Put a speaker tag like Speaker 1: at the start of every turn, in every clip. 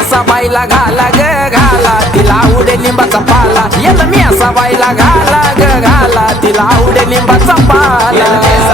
Speaker 1: असा बाईला घाला ग घाला. तिला आवडे लिंबाचा पाला. येल मी असा बाईला घाला ग घाला. तिला आवडे लिंबाचा पाला.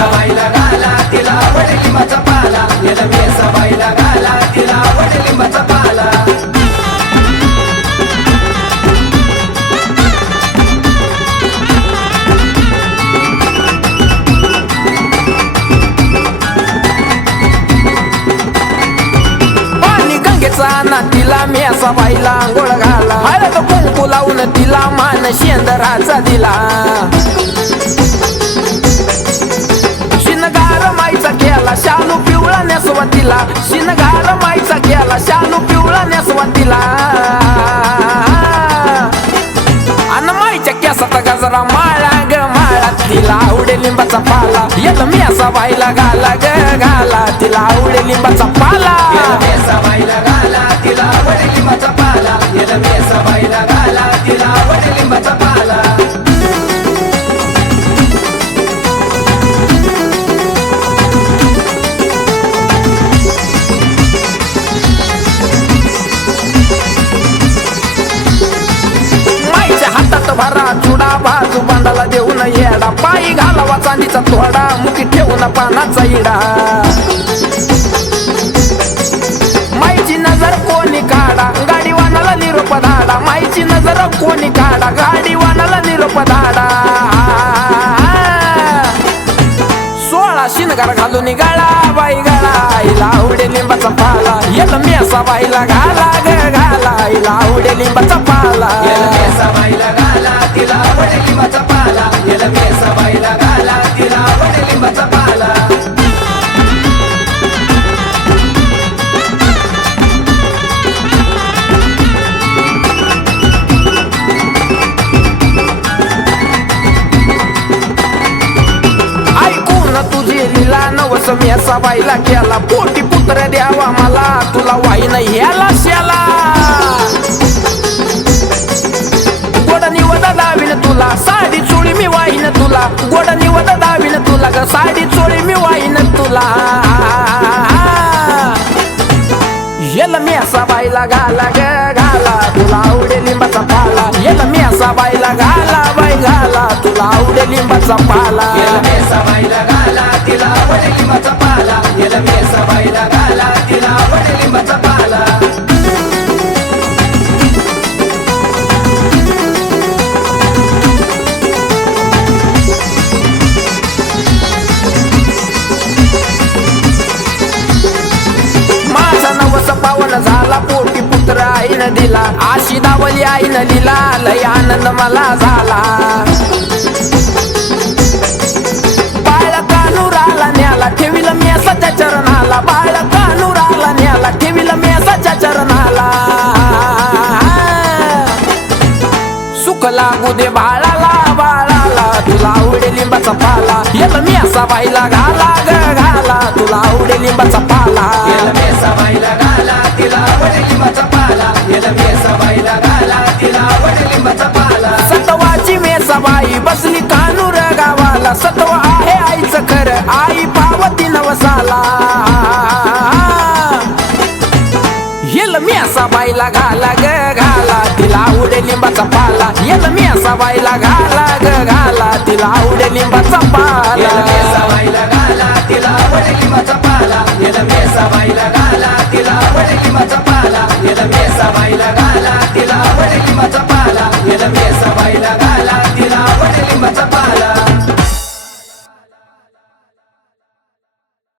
Speaker 2: तिला
Speaker 1: मी बाईला आंघोळ घाला. हळद कुंकू लावून तिला मान शेंदराचा दिला. शिनगार माईचा केला शालू पिवळा नेसवा तिला शिनगार माईचा केला शालू पिवळा नेसवा तिला अन माईच्या केसात गजरा माळा ग माळा तिला आवडे लिंबाचा पाला. येत मी असा बाईला घाला ग घाला तिला आवडे लिंबाचा पाला.
Speaker 2: लिंबाचा पाला याला मेसा बाईला घाला तिला आवड लिंबाचा पाला.
Speaker 1: चुडा बाजू बांधाला देऊन येडा. पायी घालावा चांदीचा तोडा मुठी ठेवून पानाचा इडा. धाडा सोळा शिनगार घालून गाळा बाई गाळा आईला आवडे लिंबाचा पाला येत मी असा बाईला घाला ग घाला. आईला आवडे लिंबाचा पाला
Speaker 2: घाला तिला आवड लिंबाचा पाला
Speaker 1: नवस मी असा बाईला केला. पोटी पुत्र द्यावा मला. तुला वाईन ह्याला श्याला. गोड तुला. साडी चोळी मी वाईन तुला. गोड निवद दावीन तुला ग. साडी चोळी मी वाईन तुला. येल मी असा बाईला घाला ग घाला. तुला आवडे लिंबाचा पाला. येल मी असा बाईला घाला बाई घाला. तुला लिंबाचा पाला
Speaker 2: येल मेसा तिला आवड लिंबाचा पाला येल मेसा बाईला घाला तिला आवड लिंबाचा पाला
Speaker 1: माझा नवस पावन झाला पोटी पुत्र आईनं दिला आशी दावली आईनं लिला लय आनंद मला झाला कानुराला न्याला ठेवीला मी असाच्या चरणाला. बाळ कानुराला न्याला ठेवीला मी असाच्या चरणाला. सुख लागू दे बाळाला बाळाला. तुला आवडे लिंबाचा पाला. येत मी असा बाईला घाला ग घाला. तुला आवडे लिंबाचा पाला. असा बाईला घाला ग घाला. तिला आवडे लिंबाचा पाला. येल मी असा बाईला घाला ग घाला. तिला आवडे लिंबाचा
Speaker 2: येल
Speaker 1: पाला.